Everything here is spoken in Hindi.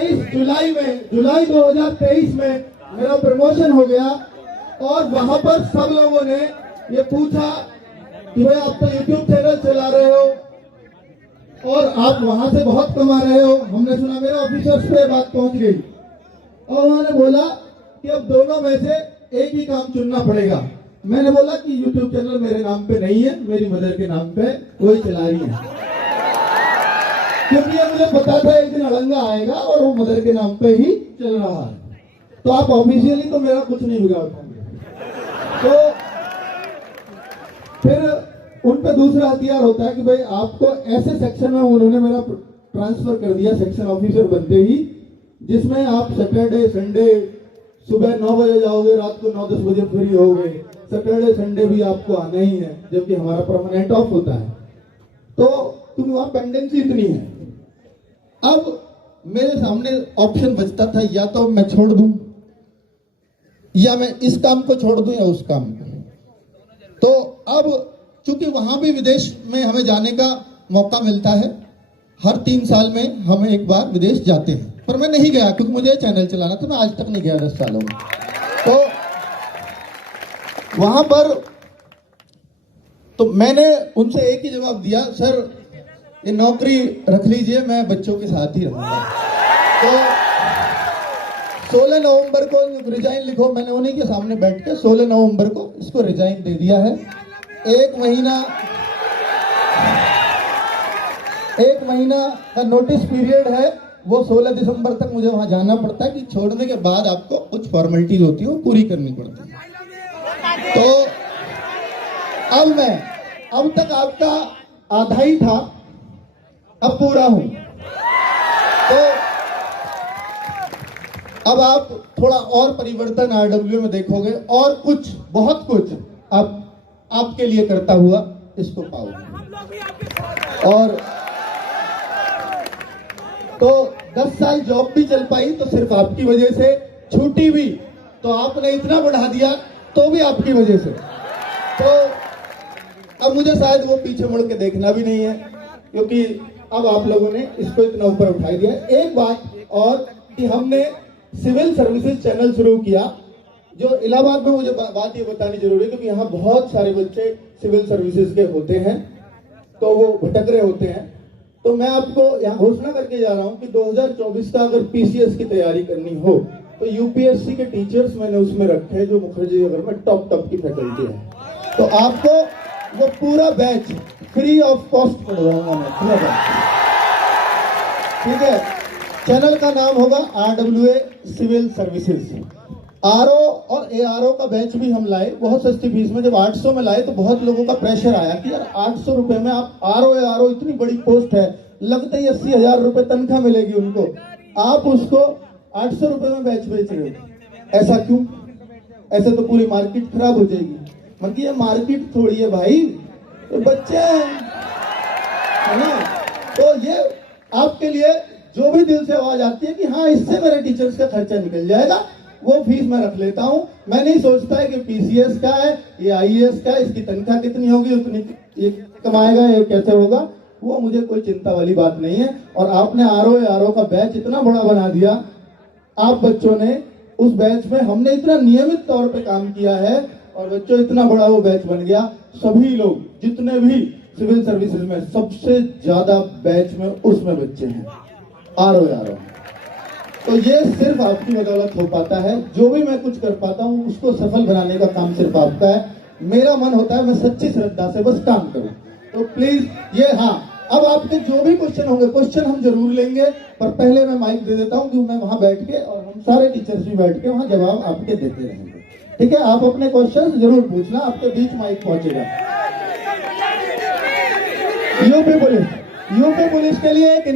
जुलाई 2023 में मेरा प्रमोशन हो गया और वहां पर सब लोगों ने ये पूछा कि भाई आप तो यूट्यूब चैनल चला रहे हो और आप वहां से बहुत कमा रहे हो। हमने सुना, मेरे ऑफिसर्स पे बात पहुंच गई और उन्होंने बोला कि अब दोनों में से एक ही काम चुनना पड़ेगा। मैंने बोला कि यूट्यूब चैनल मेरे नाम पे नहीं है, मेरी मदर के नाम पे वही चला रही है, क्योंकि मुझे पता था एक दिन अड़ंगा आएगा और वो मदर के नाम पे ही चल रहा है। तो आप ऑफिशियली तो मेरा कुछ नहीं बिगाड़ पाएंगे। तो फिर उन पे दूसरा हथियार होता है कि भाई आपको ऐसे सेक्शन में उन्होंने मेरा ट्रांसफर कर दिया सेक्शन ऑफिसर बनते ही, जिसमें आप सैटरडे संडे सुबह 9 बजे जाओगे, रात को 9-10 बजे फ्री होगे। सैटरडे संडे भी आपको आना ही है, जबकि हमारा परमानेंट ऑफ होता है। तो क्योंकि वहां पेंडेंसी इतनी है। अब मेरे सामने ऑप्शन बचता था, या तो मैं छोड़ दूं, या मैं इस काम को छोड़ दूं, या उस काम को। तो अब चूंकि वहां भी विदेश में हमें जाने का मौका मिलता है, हर 3 साल में हम एक बार विदेश जाते हैं, पर मैं नहीं गया क्योंकि मुझे चैनल चलाना था। मैं आज तक नहीं गया 10 सालों में। तो वहां पर तो मैंने उनसे एक ही जवाब दिया, सर ये नौकरी रख लीजिए, मैं बच्चों के साथ ही रहूंगा। तो 16 नवंबर को रिजाइन लिखो। मैंने उन्हीं के सामने बैठ के 16 नवंबर को इसको रिजाइन दे दिया है। एक महीना का नोटिस पीरियड है, वो 16 दिसंबर तक मुझे वहां जाना पड़ता है कि छोड़ने के बाद आपको कुछ फॉर्मेलिटीज होती है वो पूरी करनी पड़ती है। तो अब तक आपका आधा ही था, अब पूरा हूं। तो अब आप थोड़ा और परिवर्तन आरडब्ल्यू में देखोगे और कुछ, बहुत कुछ अब आपके लिए करता हुआ इसको पाओगे। और तो 10 साल जॉब भी चल पाई तो सिर्फ आपकी वजह से, छूटी भी तो आपने इतना बढ़ा दिया तो भी आपकी वजह से। तो अब मुझे शायद वो पीछे मुड़ के देखना भी नहीं है, क्योंकि अब आप लोगों ने इसको इतना ऊपर उठा दिया। एक बात और कि हमने सिविल सर्विसेज चैनल शुरू किया, जो इलाहाबाद में, मुझे बात ये बतानी जरूरी है क्योंकि यहाँ बहुत सारे बच्चे सिविल सर्विसेज के होते हैं, तो वो भटक रहे होते हैं। तो मैं आपको यहाँ घोषणा करके जा रहा हूँ कि 2024 का अगर पीसीएस की तैयारी करनी हो तो यूपीएससी के टीचर्स मैंने उसमें रखे हैं, जो मुखर्जी नगर में टॉप की फैकल्टी है। तो आपको वो पूरा बैच फ्री ऑफ कॉस्ट पढ़वाऊंगा मैं, पूरा बैच। ठीक है। चैनल का नाम होगा RWA सिविल सर्विसेज। आरओ और एआरओ का बैच भी हम लाए बहुत सस्ती फीस में। जब 800 में लाए तो बहुत लोगों का प्रेशर आया कि यार 800 रुपए में आप आरओ एआरओ, इतनी बड़ी पोस्ट है, लगते ही 80,000 रुपए तनख्वाह मिलेगी उनको, आप उसको 800 रुपए में बैच बेच रहे हो। ऐसा क्यों? ऐसे तो पूरी मार्केट खराब हो जाएगी। मतलब ये मार्केट थोड़ी है भाई, ये बच्चे हैं, है ना। तो ये आपके लिए जो भी दिल से आवाज आती है कि हाँ इससे मेरे टीचर्स का खर्चा निकल जाएगा, वो फीस मैं रख लेता हूं। मैं नहीं सोचता है कि पीसीएस का है, ये आईएएस का है, इसकी तनख्वाह कितनी होगी, उतनी ये कमाएगा, ये कैसे होगा, वो मुझे कोई चिंता वाली बात नहीं है। और आपने आरओ का बैच इतना बड़ा बना दिया, आप बच्चों ने उस बैच में, हमने इतना नियमित तौर पे काम किया है और बच्चों इतना बड़ा वो बैच बन गया। सभी लोग जितने भी सिविल सर्विसेज में सबसे ज्यादा बैच में उसमें बच्चे हैं आरओ। तो ये सिर्फ आपकी बदौलत हो पाता है। जो भी मैं कुछ कर पाता हूँ उसको सफल बनाने का काम सिर्फ आपका है। मेरा मन होता है मैं सच्ची श्रद्धा से बस काम करूं। तो प्लीज ये, हाँ अब आपके जो भी क्वेश्चन होंगे, क्वेश्चन हम जरूर लेंगे, पर पहले मैं माइक दे देता हूँ कि मैं वहां बैठ के और हम सारे टीचर्स भी बैठ के वहां जवाब आपके देते रहेंगे। ठीक है, आप अपने क्वेश्चन जरूर पूछना, आपके बीच माइक पहुंचेगा। यूपी पुलिस के लिए एक